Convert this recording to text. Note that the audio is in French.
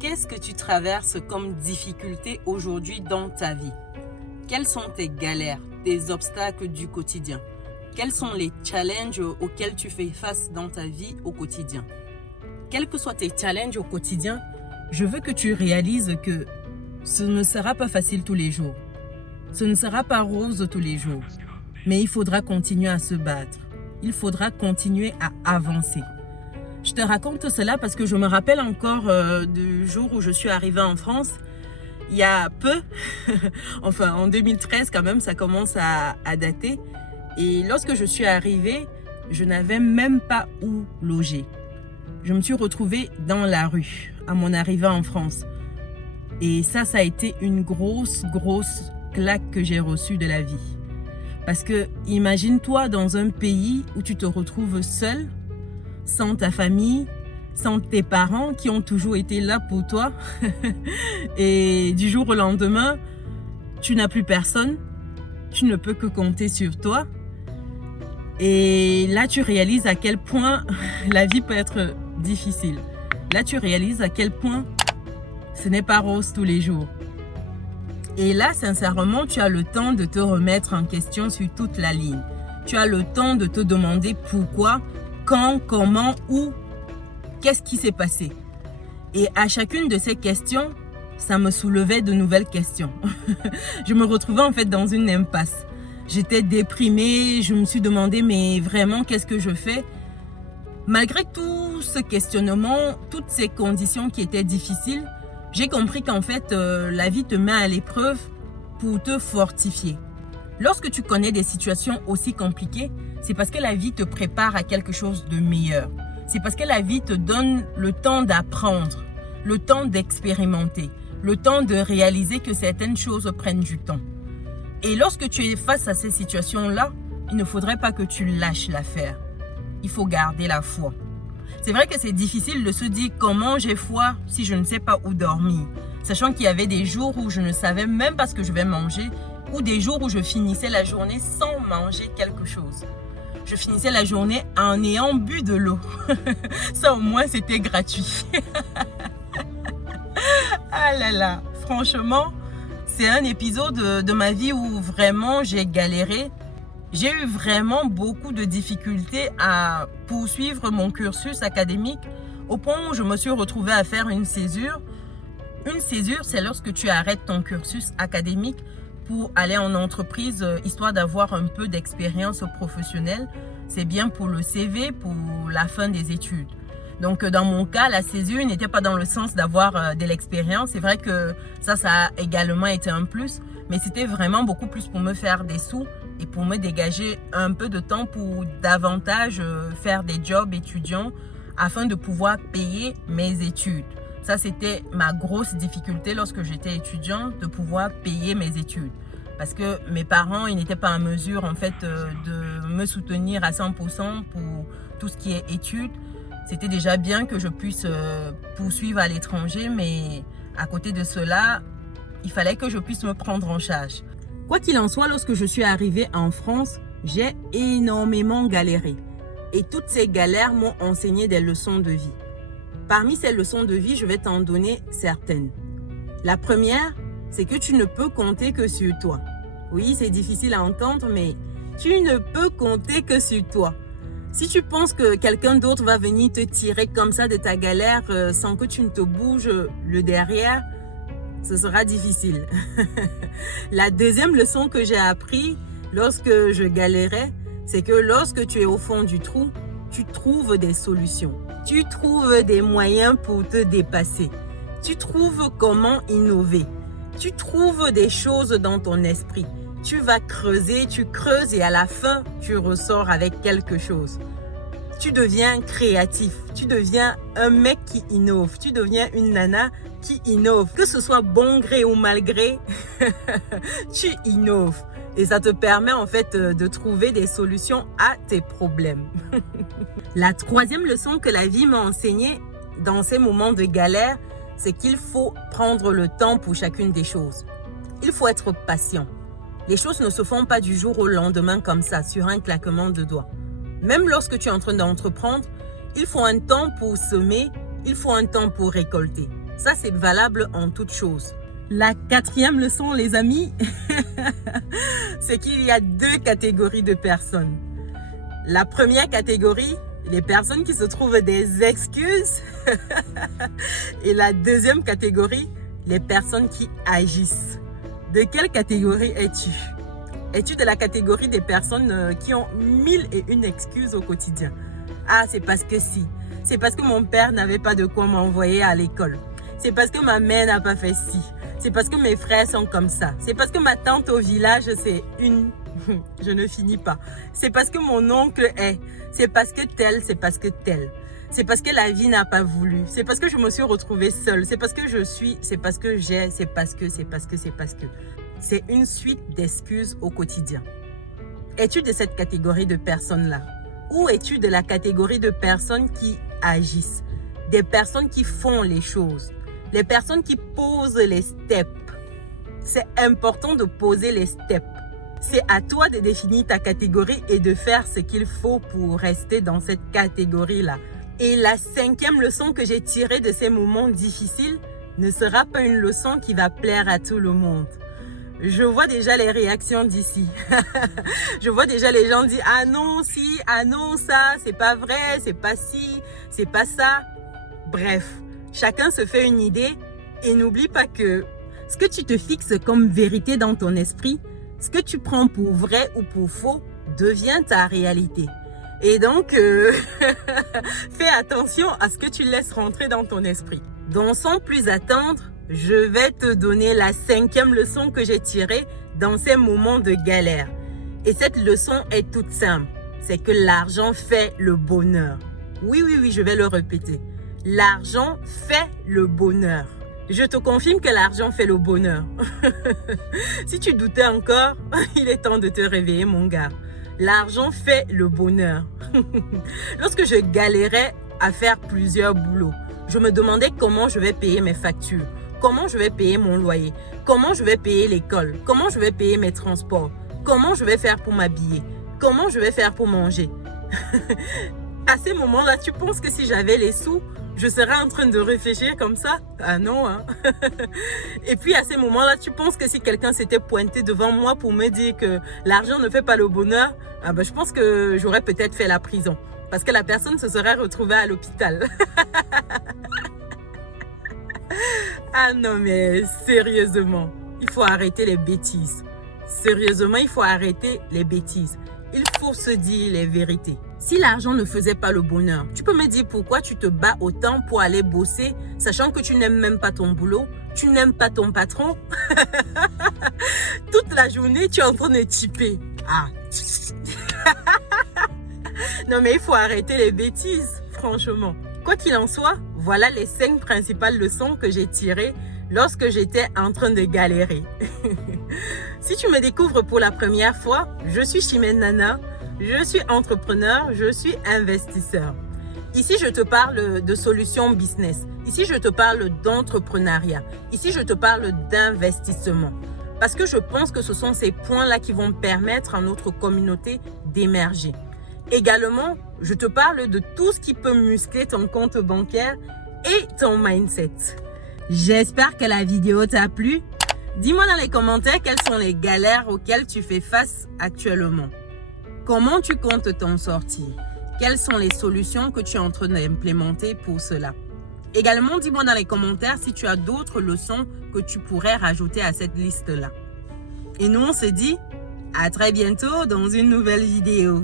Qu'est-ce que tu traverses comme difficulté aujourd'hui dans ta vie? Quelles sont tes galères, tes obstacles du quotidien? Quels sont les challenges auxquels tu fais face dans ta vie au quotidien? Quels que soient tes challenges au quotidien, je veux que tu réalises que ce ne sera pas facile tous les jours. Ce ne sera pas rose tous les jours. Mais il faudra continuer à se battre. Il faudra continuer à avancer. Je te raconte cela parce que je me rappelle encore du jour où je suis arrivée en France. Il y a peu, enfin en 2013 quand même, ça commence à dater. Et lorsque je suis arrivée, je n'avais même pas où loger. Je me suis retrouvée dans la rue à mon arrivée en France. Et ça a été une grosse claque que j'ai reçue de la vie. Parce que imagine-toi dans un pays où tu te retrouves seul, sans ta famille, sans tes parents qui ont toujours été là pour toi. Et du jour au lendemain, tu n'as plus personne, tu ne peux que compter sur toi. Et là, tu réalises à quel point la vie peut être difficile. Là, tu réalises à quel point ce n'est pas rose tous les jours. Et là, sincèrement, tu as le temps de te remettre en question sur toute la ligne. Tu as le temps de te demander pourquoi, quand, comment, où, qu'est-ce qui s'est passé. Et à chacune de ces questions, ça me soulevait de nouvelles questions. Je me retrouvais en fait dans une impasse. J'étais déprimée, je me suis demandé mais vraiment qu'est-ce que je fais? Malgré tout ce questionnement, toutes ces conditions qui étaient difficiles, j'ai compris qu'en fait la vie te met à l'épreuve pour te fortifier. Lorsque tu connais des situations aussi compliquées, c'est parce que la vie te prépare à quelque chose de meilleur. C'est parce que la vie te donne le temps d'apprendre, le temps d'expérimenter, le temps de réaliser que certaines choses prennent du temps. Et lorsque tu es face à ces situations-là, il ne faudrait pas que tu lâches l'affaire. Il faut garder la foi. C'est vrai que c'est difficile de se dire comment j'ai foi si je ne sais pas où dormir. Sachant qu'il y avait des jours où je ne savais même pas ce que je vais manger ou des jours où je finissais la journée sans manger quelque chose. Je finissais la journée en ayant bu de l'eau. Ça au moins c'était gratuit. Ah là là, franchement, c'est un épisode de ma vie où vraiment j'ai galéré. J'ai eu vraiment beaucoup de difficultés à poursuivre mon cursus académique au point où je me suis retrouvée à faire une césure. Une césure, c'est lorsque tu arrêtes ton cursus académique pour aller en entreprise, histoire d'avoir un peu d'expérience professionnelle. C'est bien pour le CV, pour la fin des études. Donc dans mon cas, la césure n'était pas dans le sens d'avoir de l'expérience. C'est vrai que ça a également été un plus, mais c'était vraiment beaucoup plus pour me faire des sous et pour me dégager un peu de temps pour davantage faire des jobs étudiants afin de pouvoir payer mes études. Ça, c'était ma grosse difficulté lorsque j'étais étudiante, de pouvoir payer mes études. Parce que mes parents, ils n'étaient pas en mesure en fait de me soutenir à 100% pour tout ce qui est études. C'était déjà bien que je puisse poursuivre à l'étranger, mais à côté de cela, il fallait que je puisse me prendre en charge. Quoi qu'il en soit, lorsque je suis arrivée en France, j'ai énormément galéré. Et toutes ces galères m'ont enseigné des leçons de vie. Parmi ces leçons de vie, je vais t'en donner certaines. La première, c'est que tu ne peux compter que sur toi. Oui, c'est difficile à entendre, mais tu ne peux compter que sur toi. Si tu penses que quelqu'un d'autre va venir te tirer comme ça de ta galère sans que tu ne te bouges le derrière, ce sera difficile. La deuxième leçon que j'ai appris lorsque je galérais, c'est que lorsque tu es au fond du trou, tu trouves des solutions. Tu trouves des moyens pour te dépasser. Tu trouves comment innover. Tu trouves des choses dans ton esprit. Tu vas creuser, tu creuses et à la fin, tu ressors avec quelque chose. Tu deviens créatif, tu deviens un mec qui innove, tu deviens une nana qui innove. Que ce soit bon gré ou mal gré, tu innoves. Et ça te permet en fait de trouver des solutions à tes problèmes. La troisième leçon que la vie m'a enseignée dans ces moments de galère, c'est qu'il faut prendre le temps pour chacune des choses. Il faut être patient. Les choses ne se font pas du jour au lendemain comme ça, sur un claquement de doigts. Même lorsque tu es en train d'entreprendre, il faut un temps pour semer, il faut un temps pour récolter. Ça, c'est valable en toutes choses. La quatrième leçon, les amis, c'est qu'il y a deux catégories de personnes. La première catégorie, les personnes qui se trouvent des excuses. Et la deuxième catégorie, les personnes qui agissent. De quelle catégorie es-tu? Es-tu de la catégorie des personnes qui ont 1001 excuses au quotidien? Ah, c'est parce que si. C'est parce que mon père n'avait pas de quoi m'envoyer à l'école. C'est parce que ma mère n'a pas fait ci. C'est parce que mes frères sont comme ça. C'est parce que ma tante au village, c'est une... Je ne finis pas. C'est parce que mon oncle est. C'est parce que tel, c'est parce que tel. C'est parce que la vie n'a pas voulu. C'est parce que je me suis retrouvée seule. C'est parce que je suis. C'est parce que j'ai. C'est parce que. C'est une suite d'excuses au quotidien. Es-tu de cette catégorie de personnes-là? Ou es-tu de la catégorie de personnes qui agissent? Des personnes qui font les choses. Les personnes qui posent les steps. C'est important de poser les steps. C'est à toi de définir ta catégorie et de faire ce qu'il faut pour rester dans cette catégorie-là. Et la cinquième leçon que j'ai tirée de ces moments difficiles ne sera pas une leçon qui va plaire à tout le monde. Je vois déjà les réactions d'ici. Je vois déjà les gens dire « Ah non, si, ah non, ça, c'est pas vrai, c'est pas ci, c'est pas ça. » Bref, chacun se fait une idée et n'oublie pas que ce que tu te fixes comme vérité dans ton esprit, ce que tu prends pour vrai ou pour faux, devient ta réalité. Et donc, fais attention à ce que tu laisses rentrer dans ton esprit. Donc, sans plus attendre, je vais te donner la cinquième leçon que j'ai tirée dans ces moments de galère. Et cette leçon est toute simple. C'est que l'argent fait le bonheur. Oui, je vais le répéter. L'argent fait le bonheur. Je te confirme que l'argent fait le bonheur. Si tu doutais encore, il est temps de te réveiller, mon gars. L'argent fait le bonheur. Lorsque je galérais à faire plusieurs boulots, je me demandais comment je vais payer mes factures, comment je vais payer mon loyer, comment je vais payer l'école, comment je vais payer mes transports, comment je vais faire pour m'habiller, comment je vais faire pour manger. À ces moments-là, tu penses que si j'avais les sous, je serais en train de réfléchir comme ça? Ah non, hein. Et puis à ces moments-là, tu penses que si quelqu'un s'était pointé devant moi pour me dire que l'argent ne fait pas le bonheur, ah ben, je pense que j'aurais peut-être fait la prison. Parce que la personne se serait retrouvée à l'hôpital. Ah non, mais sérieusement, il faut arrêter les bêtises. Sérieusement, il faut arrêter les bêtises. Il faut se dire les vérités. Si l'argent ne faisait pas le bonheur, tu peux me dire pourquoi tu te bats autant pour aller bosser, sachant que tu n'aimes même pas ton boulot, tu n'aimes pas ton patron. Toute la journée, tu es en train de typer. Ah. Non, mais il faut arrêter les bêtises, franchement. Quoi qu'il en soit, voilà les 5 principales leçons que j'ai tirées lorsque j'étais en train de galérer. Si tu me découvres pour la première fois, je suis Chimène Nana, je suis entrepreneur, je suis investisseur. Ici, je te parle de solutions business. Ici, je te parle d'entrepreneuriat. Ici, je te parle d'investissement. Parce que je pense que ce sont ces points-là qui vont permettre à notre communauté d'émerger. Également, je te parle de tout ce qui peut muscler ton compte bancaire et ton mindset. J'espère que la vidéo t'a plu. Dis-moi dans les commentaires quelles sont les galères auxquelles tu fais face actuellement. Comment tu comptes t'en sortir? Quelles sont les solutions que tu es en train d'implémenter pour cela? Également, dis-moi dans les commentaires si tu as d'autres leçons que tu pourrais rajouter à cette liste-là. Et nous, on se dit à très bientôt dans une nouvelle vidéo.